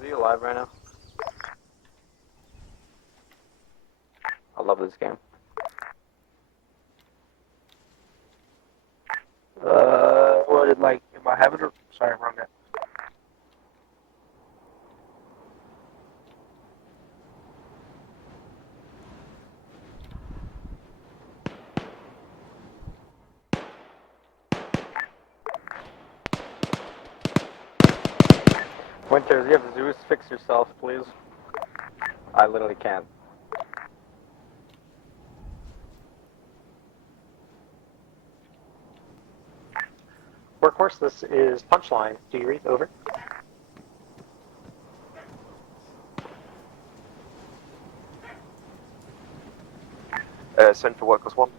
are you alive right now? I love this game. What, like, am I having a... Sorry, wrong guy. Winters, you have Zeus fix yourself, please. I literally can't. Workhorse, this is Punchline. Do you read? Over. Send for Workhorse 1.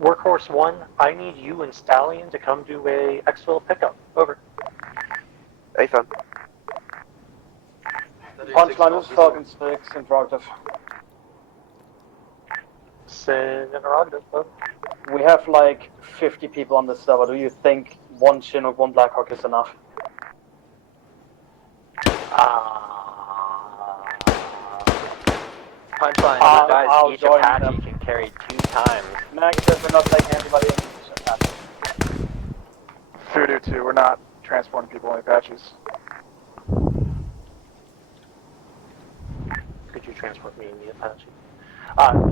Workhorse 1, I need you and Stallion to come do a exfil pickup. Over. AFAM. Punchline is Falcon 6, interrogative. Send interrogative. Over. We have like 50 people on this server. Do you think one Chinook, one Blackhawk is enough? Punchline, guys, each Apache can carry 2 times. Negative, we're not taking anybody in each Apache. Voodoo 2, we're not transporting people in Apaches. Could you transport me in the Apache?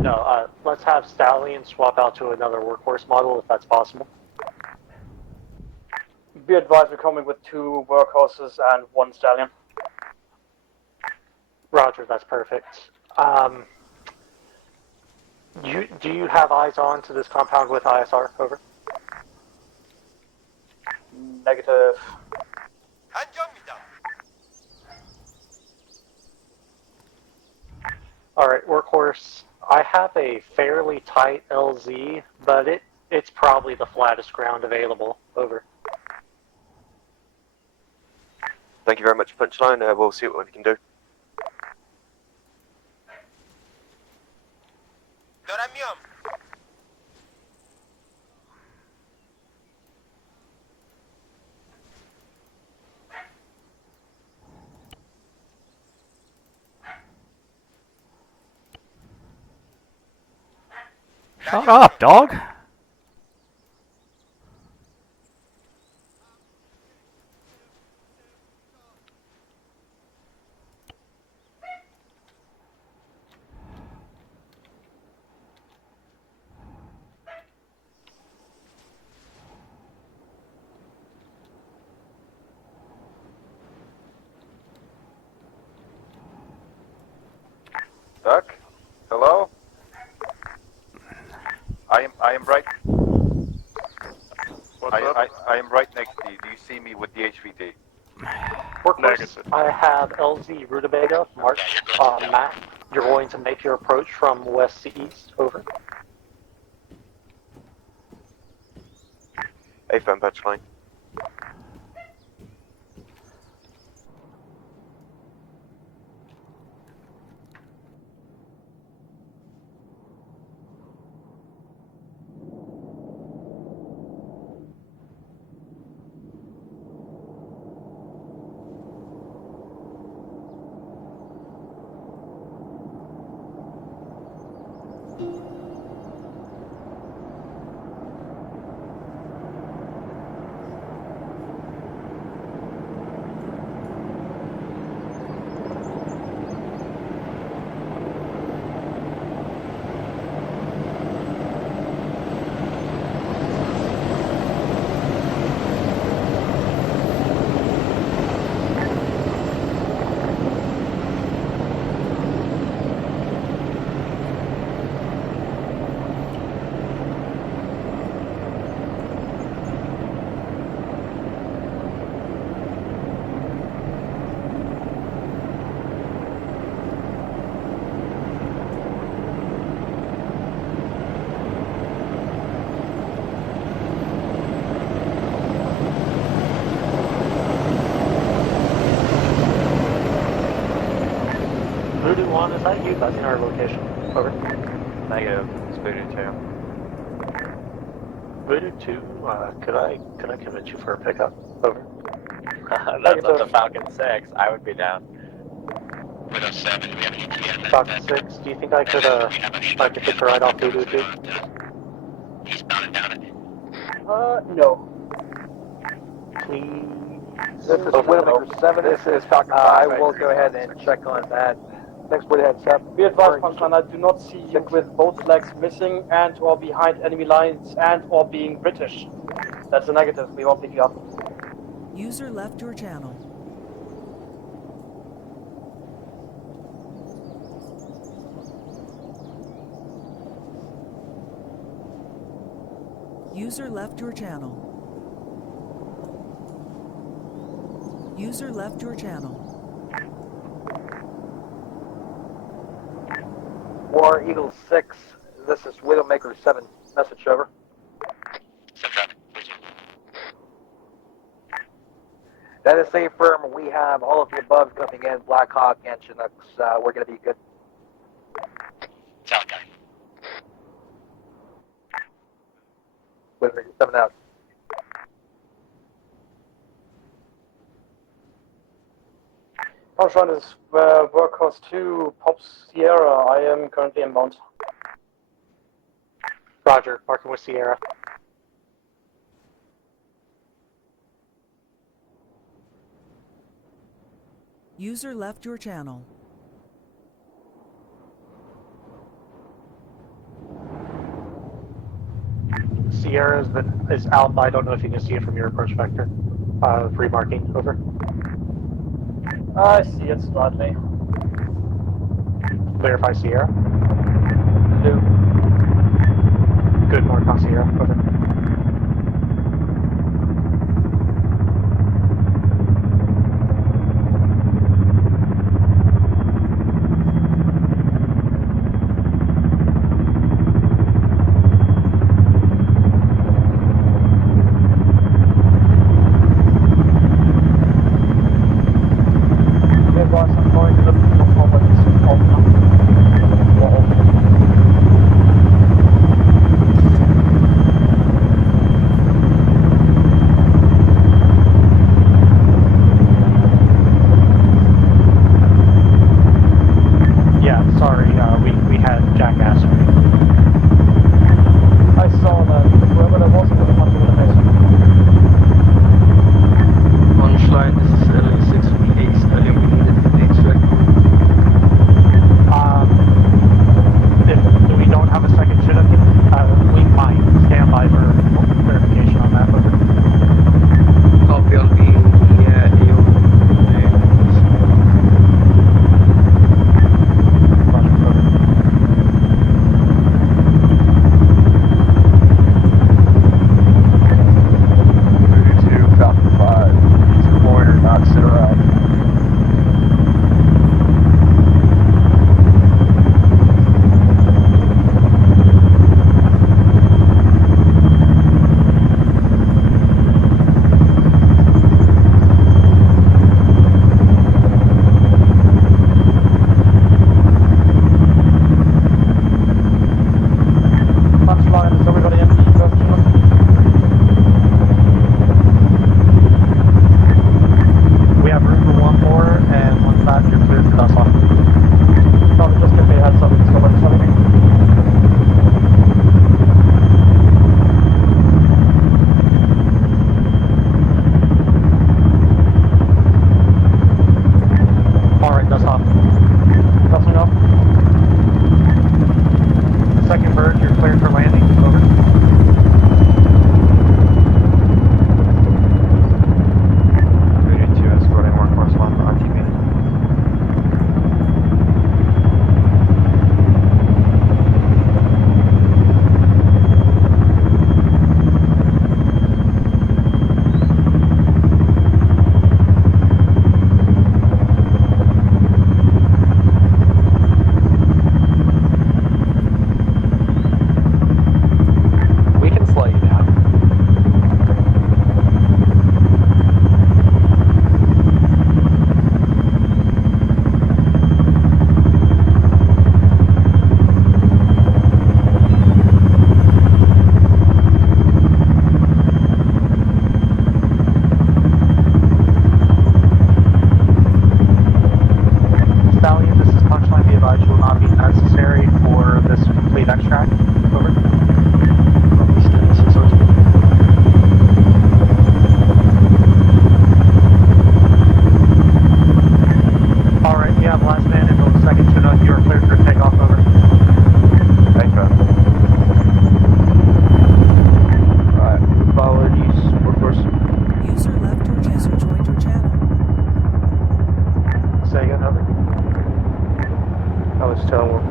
No, let's have Stallion swap out to another Workhorse model if that's possible. Be advised, we're coming with 2 Workhorses and 1 Stallion. Roger, that's perfect. Do you have eyes on to this compound with ISR? Over. Negative. Alright, Workhorse, I have a fairly tight LZ, but it's probably the flattest ground available. Over. Thank you very much, Punchline. We'll see what we can do. Shut up, dog! Duck? Hello? I am right. I am right next to you. Do you see me with the HVT? Workhorse, I have LZ Rutabaga marked on map. You're going to make your approach from west to east. Over. AFAM, Punchline. Voodoo 1, is that you? That's in our location. Over. Negative. It's Voodoo 2. Voodoo 2, could I commit you for a pickup? Over. Negative. of the Falcon 6, I would be down. Widow 7, do we have any ETA? Falcon 6, do you think I could take the ride off Voodoo with you? Eastbound and down it. No. Please. This is Widowmaker 7. This is Falcon 5. I will go ahead and check on that. Next Widowhead 7. Be advised, Punchline, I do not see you with both legs missing and or behind enemy lines and or being British. That's a negative. We won't pick you up. User left your channel. User left your channel. User left your channel. War Eagle 6. This is Widowmaker 7. Message over. That is a firm. We have all of the above coming in. Blackhawk and Chinooks. We're going to be good. South guy. Widowmaker 7 out. Punchline is Workhorse 2, Pops Sierra. I am currently inbound. Roger, marking with Sierra. User left your channel. Sierra is out, but I don't know if you can see it from your approach vector. Remarking, over. I see it slightly. Verify Sierra. Blue. Good mark on Sierra, over.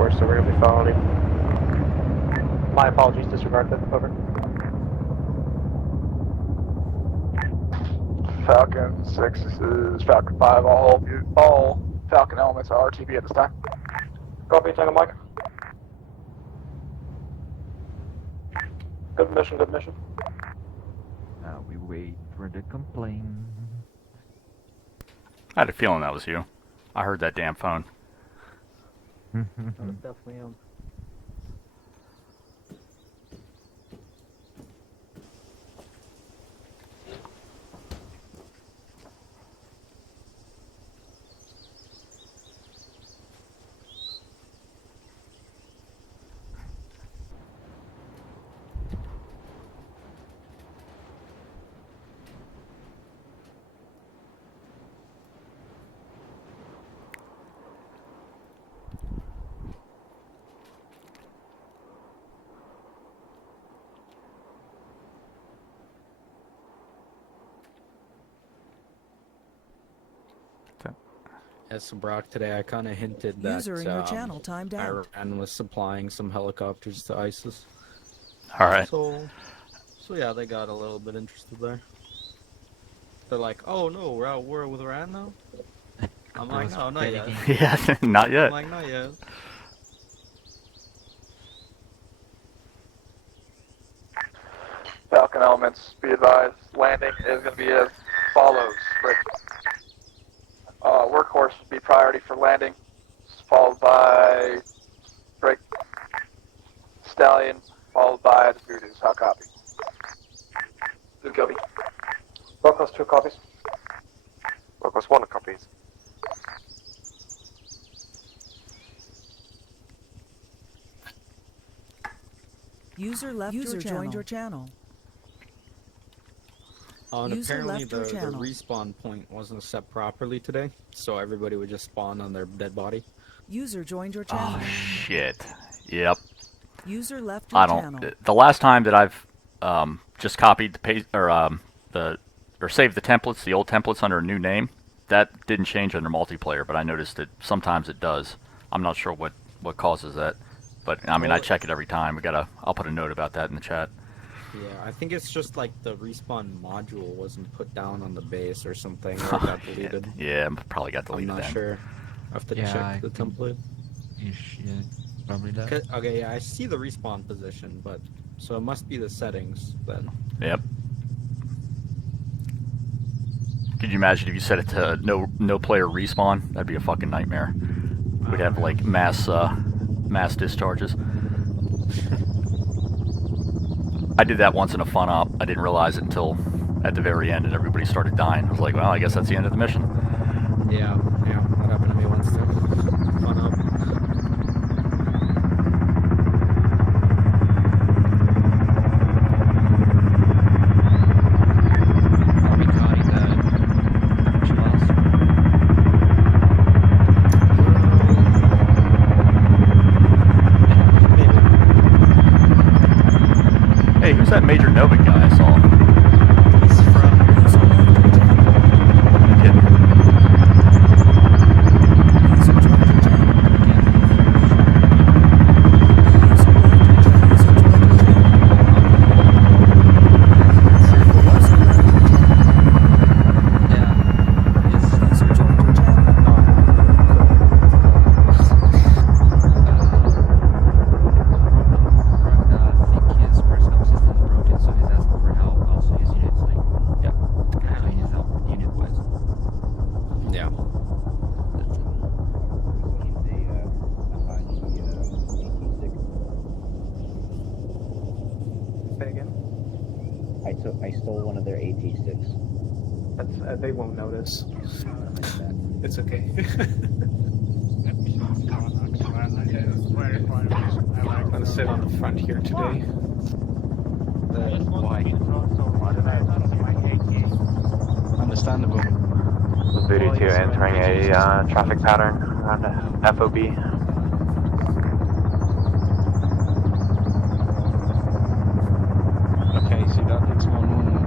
course, so we're going to be following him. My apologies, disregard that. Over. Falcon 6, this is Falcon 5. All Falcon elements are RTB at this time. Copy, Tango Mike. Good mission, good mission. Now we wait for the complaint. I had a feeling that was you. I heard that damn phone. That was definitely him. As so Brock, today I kind of hinted that User in your channel timed out. Iran was supplying some helicopters to ISIS. All right. So yeah, they got a little bit interested there. They're like, "Oh no, we're at war with Iran now." I'm like, "No, not yet." Yeah, not yet. I'm like, "Not yet." Falcon elements, be advised, landing is going to be as follows. Workhorse would be priority for landing, followed by Drake, Stallion, followed by the Voodoos. How copy? Good copy. Workhorse 2 copies. Workhorse 1 copies. User left your channel. Joined your channel. And User apparently left your the channel. respawn point wasn't set properly today, so everybody would just spawn on their dead body. User joined your channel. Oh shit. Yep. User left your I don't. channel. The last time that I've just copied the page or saved the templates, the old templates under a new name, that didn't change under multiplayer. But I noticed that sometimes it does. I'm not sure what causes that, but I mean I check it every time. I'll put a note about that in the chat. Yeah, I think it's just like the respawn module wasn't put down on the base or something, or it got deleted. Yeah, probably got deleted. I'm not then. sure. I have to check the template. Yeah, probably that. Okay, yeah, I see the respawn position, but so it must be the settings then. Yep. Could you imagine if you set it to no player respawn? That'd be a fucking nightmare. We'd have like mass discharges. I did that once in a fun op. I didn't realize it until at the very end, and everybody started dying. I was like, well, I guess that's the end of the mission. Yeah, that happened to me once too. Fun up. Are we cutting the chills? Hey, who's that Major Novik guy I saw? He's from... I'm kidding. User joined your channel. I stole one of their AT6. That's, they won't notice. It's okay. I'm gonna sit on the front here today. Why? Understandable. Voodoo 2 entering a traffic pattern around a FOB. Okay, see that it's more normal.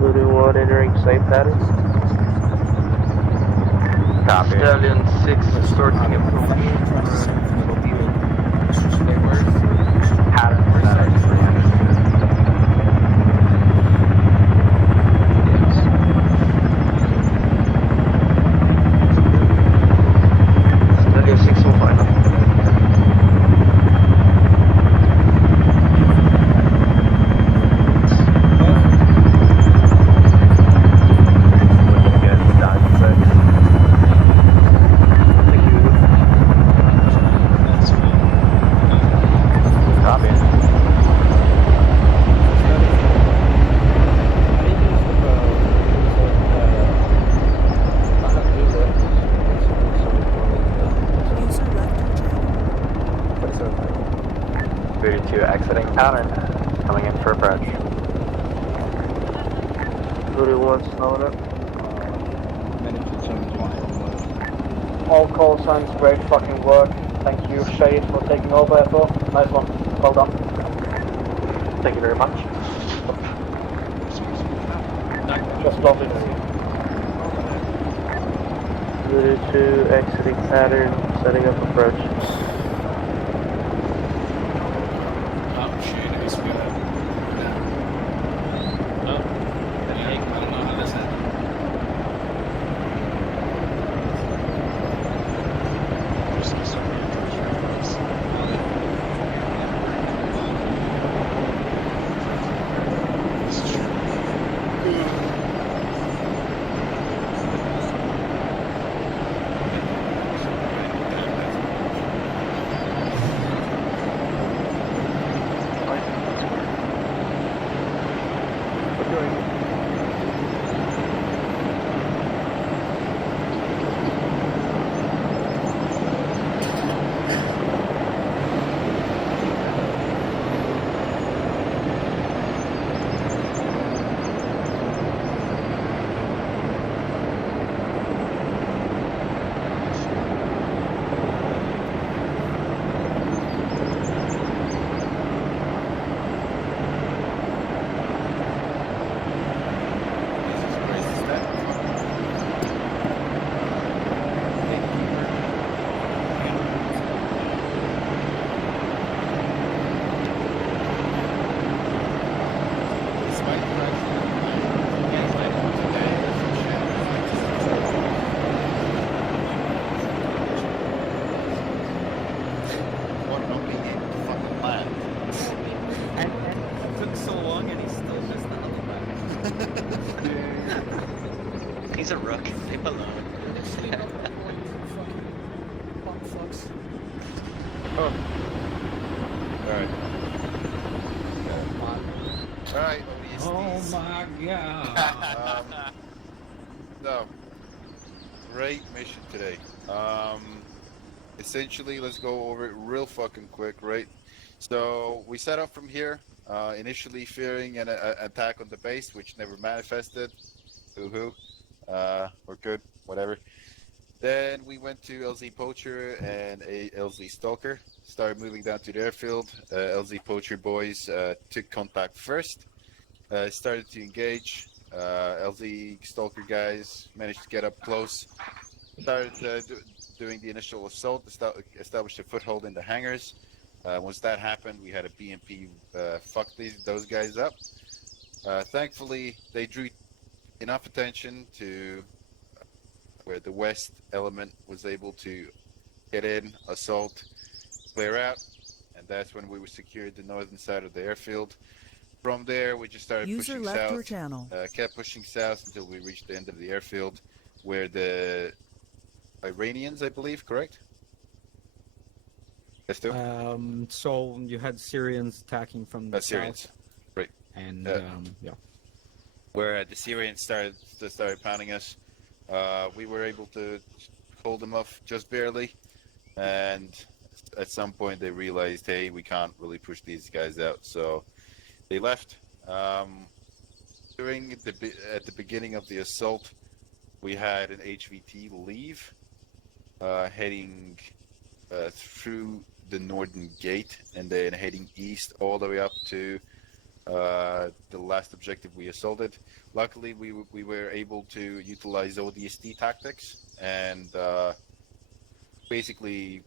Voodoo 1 entering same pattern. Copy. Stallion 6 sorting approach. Pattern setting 300 meters. Stallion 6 will final. Looking good, dodge 6. Thank you. Copy. User left your channel. 32 exiting pattern. Coming in for approach. 31 slowing up. All call signs, great fucking work. Thank you, Shade, for taking over as well. Nice one. Well done. Thank you very much. Just lovely to see. 32 exiting pattern, setting up approach. He's a rook. Leave him alone. Alright. Oh my god. So, great mission today. Essentially, let's go over it real fucking quick, right? So, we set up from here, initially fearing an attack on the base, which never manifested. Hoo-hoo. We're good, whatever. Then we went to LZ Poacher and a LZ Stalker. Started moving down to the airfield. LZ Poacher boys took contact first. Started to engage. LZ Stalker guys managed to get up close. Started doing the initial assault, established a foothold in the hangars. Once that happened, we had a BMP fuck those guys up. Thankfully, they drew enough attention to where the west element was able to get in, assault, clear out, and that's when we secured the northern side of the airfield. From there, we just started User pushing left south, your channel. kept pushing south until we reached the end of the airfield, where the Iranians, I believe, correct? Yes, So you had Syrians attacking from the Syrians, south. right? And yeah. Where the Syrians started pounding us, we were able to hold them off just barely, and at some point they realized, hey, we can't really push these guys out, so they left. At the beginning of the assault, we had an HVT leave, heading through the northern gate, and then heading east all the way up to the last objective we assaulted. Luckily, we were able to utilize ODST tactics and basically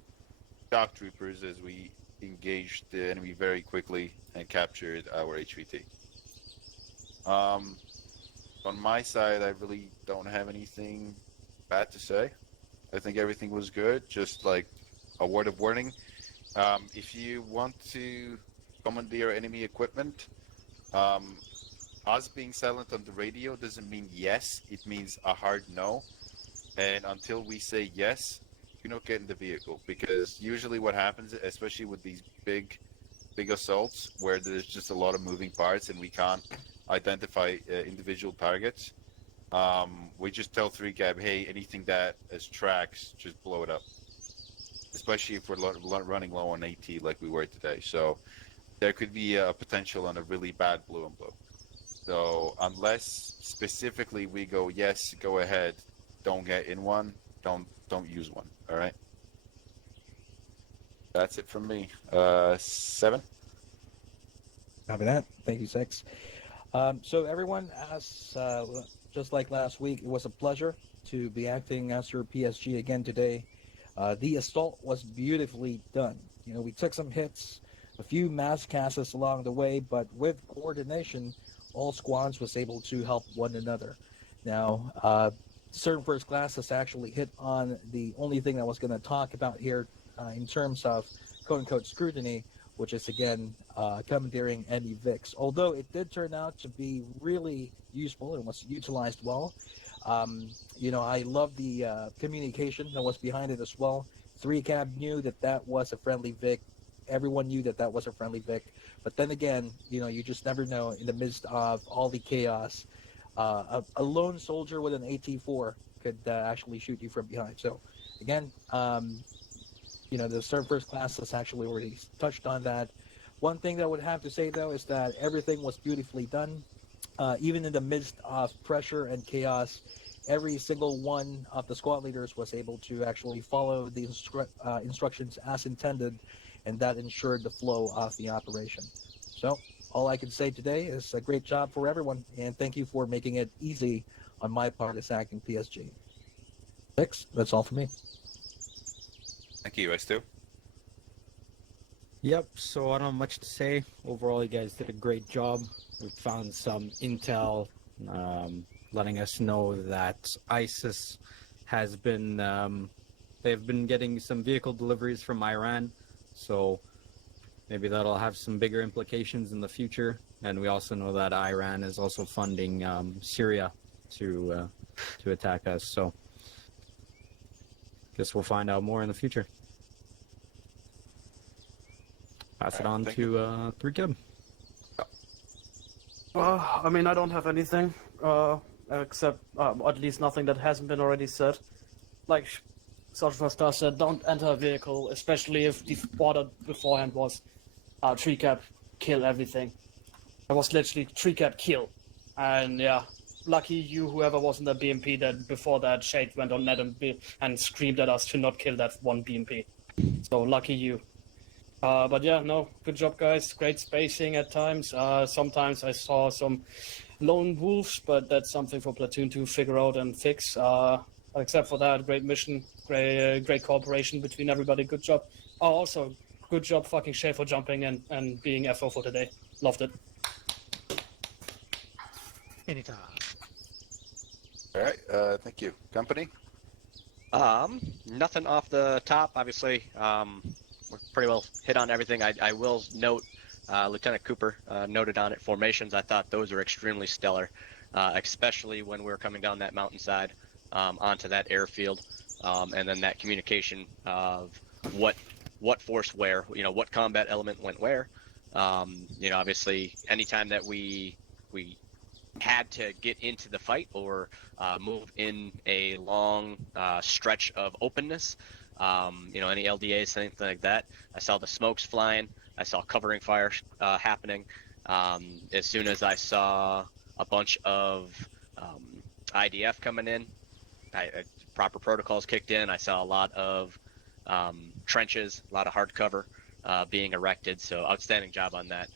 shock troopers as we engaged the enemy very quickly and captured our HVT. On my side, I really don't have anything bad to say. I think everything was good. Just like a word of warning, if you want to commandeer enemy equipment, us being silent on the radio doesn't mean yes, it means a hard no. And until we say yes, you don't get in the vehicle, because usually what happens, especially with these big assaults where there's just a lot of moving parts and we can't identify individual targets, we just tell 3-Cab, hey, anything that is tracks, just blow it up. Especially if we're running low on AT like we were today. So there could be a potential on a really bad blue and blue. So unless specifically we go, yes, go ahead, don't get in one, don't use one. All right. That's it from me. 7. Copy that. Thank you, 6. So everyone, as just like last week, it was a pleasure to be acting as your PSG again today. The assault was beautifully done. You know, we took some hits, a few mass casts along the way, but with coordination, all squads was able to help one another. Now, certain first class has actually hit on the only thing I was going to talk about here in terms of quote-unquote scrutiny, which is again commandeering any VIX. Although it did turn out to be really useful and was utilized well. You know, I love the communication that was behind it as well. 3-Cab knew that was a friendly VIC. Everyone knew that was a friendly VIC. But then again, you know, you just never know in the midst of all the chaos. A lone soldier with an AT-4 could actually shoot you from behind. So, again, you know, the first class has actually already touched on that. One thing that I would have to say, though, is that everything was beautifully done. Even in the midst of pressure and chaos, every single one of the squad leaders was able to actually follow the instructions as intended, and that ensured the flow of the operation. So, all I can say today is a great job for everyone, and thank you for making it easy on my part as acting PSG. 6, that's all for me. Thank you, S2. Yep, so I don't have much to say. Overall, you guys did a great job. We found some intel letting us know that ISIS has been, they've been getting some vehicle deliveries from Iran, so maybe that'll have some bigger implications in the future. And we also know that Iran is also funding Syria to attack us, so guess we'll find out more in the future. Pass it on to 3-Cab. I mean, I don't have anything, except at least nothing that hasn't been already said. Like Sergeant First Class said, don't enter a vehicle, especially if the order beforehand was 3-Cab, kill everything. It was literally 3-Cab, kill. And yeah, lucky you, whoever was in the BMP that before that Shade went on net and screamed at us to not kill that one BMP. So lucky you. But yeah, no, good job, guys. Great spacing at times. Sometimes I saw some lone wolves, but that's something for Platoon to figure out and fix. Except for that, great mission, great cooperation between everybody. Good job. Oh, also, good job fucking Shay for jumping in and being FO for today. Loved it. Anytime. All right, thank you. Company? Nothing off the top, obviously. We're pretty well hit on everything. I will note, Lieutenant Cooper noted on it, formations. I thought those were extremely stellar, especially when we were coming down that mountainside onto that airfield, and then that communication of what force where, you know, what combat element went where. You know, obviously, anytime that we had to get into the fight or move in a long stretch of openness, you know, any LDAs, anything like that, I saw the smokes flying, I saw covering fire happening. As soon as I saw a bunch of IDF coming in, proper protocols kicked in. I saw a lot of trenches, a lot of hard cover being erected, so outstanding job on that.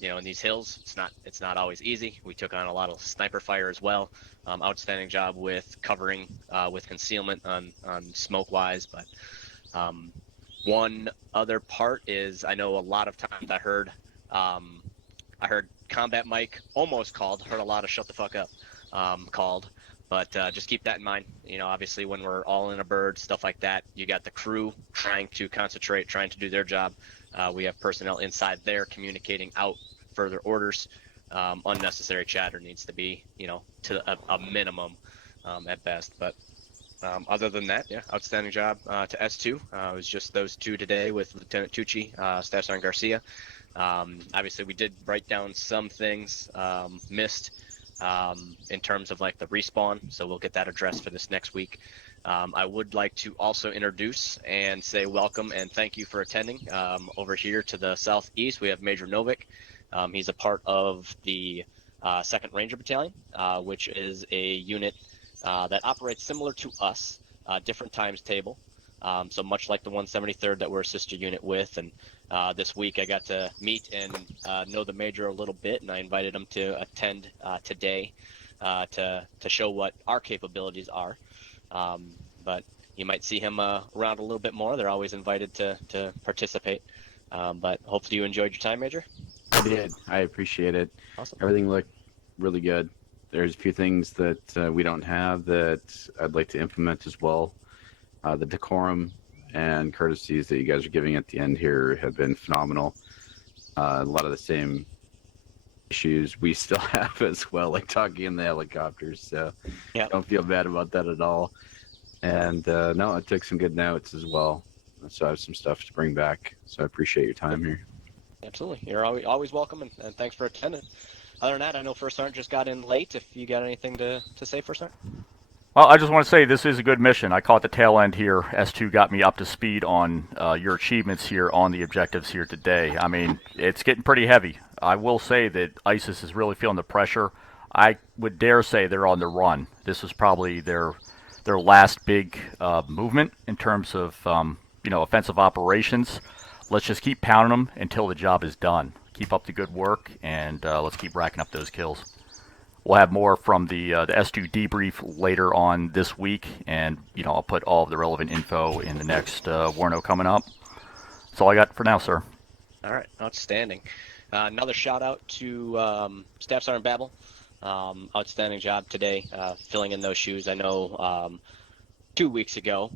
in these hills, it's not always easy. We took on a lot of sniper fire as well. Outstanding job with covering, with concealment on smoke wise. But one other part is, I know a lot of times I heard combat mic almost called, heard a lot of shut the fuck up called. But just keep that in mind. Obviously when we're all in a bird, stuff like that, you got the crew trying to concentrate, trying to do their job. We have personnel inside there communicating out further orders. Unnecessary chatter needs to be, to a minimum at best. But other than that, yeah, outstanding job to S2. It was just those two today with Lieutenant Tucci, Staff Sergeant Garcia. Obviously we did write down some things missed in terms of like the respawn, so we'll get that addressed for this next week. I would like to also introduce and say welcome and thank you for attending. Over here to the southeast, we have Major Novik. He's a part of the 2nd Ranger Battalion, which is a unit that operates similar to us, different times table. So much like the 173rd that we're a sister unit with. And this week I got to meet and know the Major a little bit, and I invited him to attend today to show what our capabilities are. But you might see him around a little bit more. They're always invited to participate. But hopefully you enjoyed your time, Major. I did. I appreciate it. Awesome. Everything looked really good. There's a few things that we don't have that I'd like to implement as well. The decorum and courtesies that you guys are giving at the end here have been phenomenal. A lot of the same issues we still have as well, like talking in the helicopters. So yeah, don't feel bad about that at all. And no, I took some good notes as well. So I have some stuff to bring back. So I appreciate your time here. Absolutely. You're always welcome, and thanks for attending. Other than that, I know First Sergeant just got in late. If you got anything to say, First Sergeant? Well, I just want to say this is a good mission. I caught the tail end here. S2 got me up to speed on your achievements here on the objectives here today. I mean, it's getting pretty heavy. I will say that ISIS is really feeling the pressure. I would dare say they're on the run. This is probably their last big movement in terms of offensive operations. Let's just keep pounding them until the job is done. Keep up the good work, and let's keep racking up those kills. We'll have more from the S2 debrief later on this week, and I'll put all of the relevant info in the next Warno coming up. That's all I got for now, sir. All right, outstanding. Another shout out to Staff Sergeant Babel. Outstanding job today, filling in those shoes. I know 2 weeks ago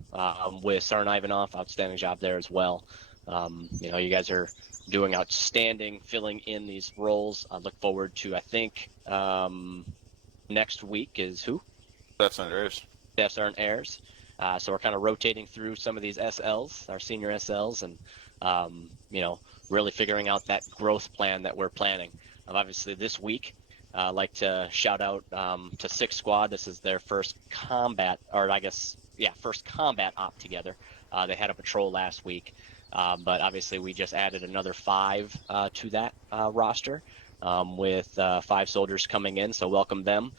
with Sergeant Ivanov, outstanding job there as well. You guys are doing outstanding filling in these roles. I look forward to, I think, next week is who? Staff Sergeant Ayers. Staff Sergeant Ayers. So we're kind of rotating through some of these SLs, our senior SLs, and, really figuring out that growth plan that we're planning. Obviously this week, I'd like to shout out to 6th Squad. This is their first combat, first combat op together. They had a patrol last week. But obviously we just added another 5 to that roster with 5 soldiers coming in, so welcome them.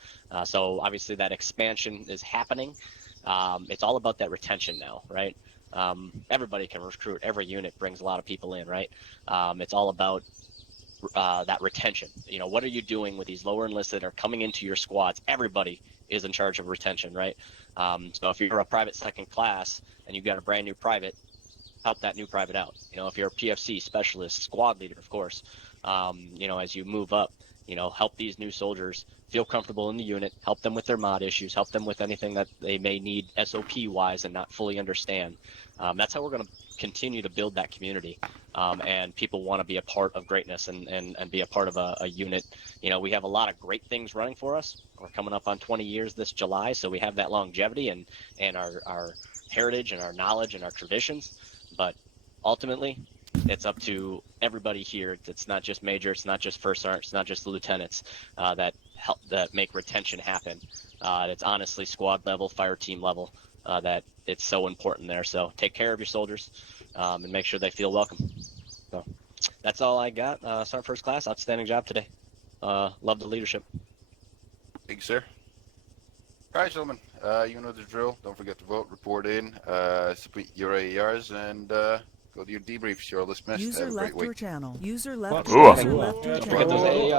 So obviously that expansion is happening. It's all about that retention now, right? Everybody can recruit. Every unit brings a lot of people in, right? It's all about that retention. What are you doing with these lower enlisted that are coming into your squads? Everybody is in charge of retention, right? So if you're a private 2nd class and you've got a brand new private, help that new private out. If you're a PFC specialist, squad leader, of course, as you move up, help these new soldiers feel comfortable in the unit, help them with their mod issues, help them with anything that they may need SOP wise and not fully understand. That's how we're going to continue to build that community. And people want to be a part of greatness and be a part of a unit. We have a lot of great things running for us. We're coming up on 20 years this July, so we have that longevity and our heritage and our knowledge and our traditions. But ultimately, it's up to everybody here. It's not just Major, it's not just First Sergeant, it's not just the lieutenants that make retention happen. It's honestly squad level, fire team level that it's so important there. So take care of your soldiers and make sure they feel welcome. So that's all I got. Sergeant First Class, outstanding job today. Love the leadership. Thank you, sir. All right, gentlemen, you know the drill. Don't forget to vote, report in, submit your AERs, and Go to your debriefs. You're all dismissed. User Have a great left your week. channel. User left Ooh. your Don't forget channel. those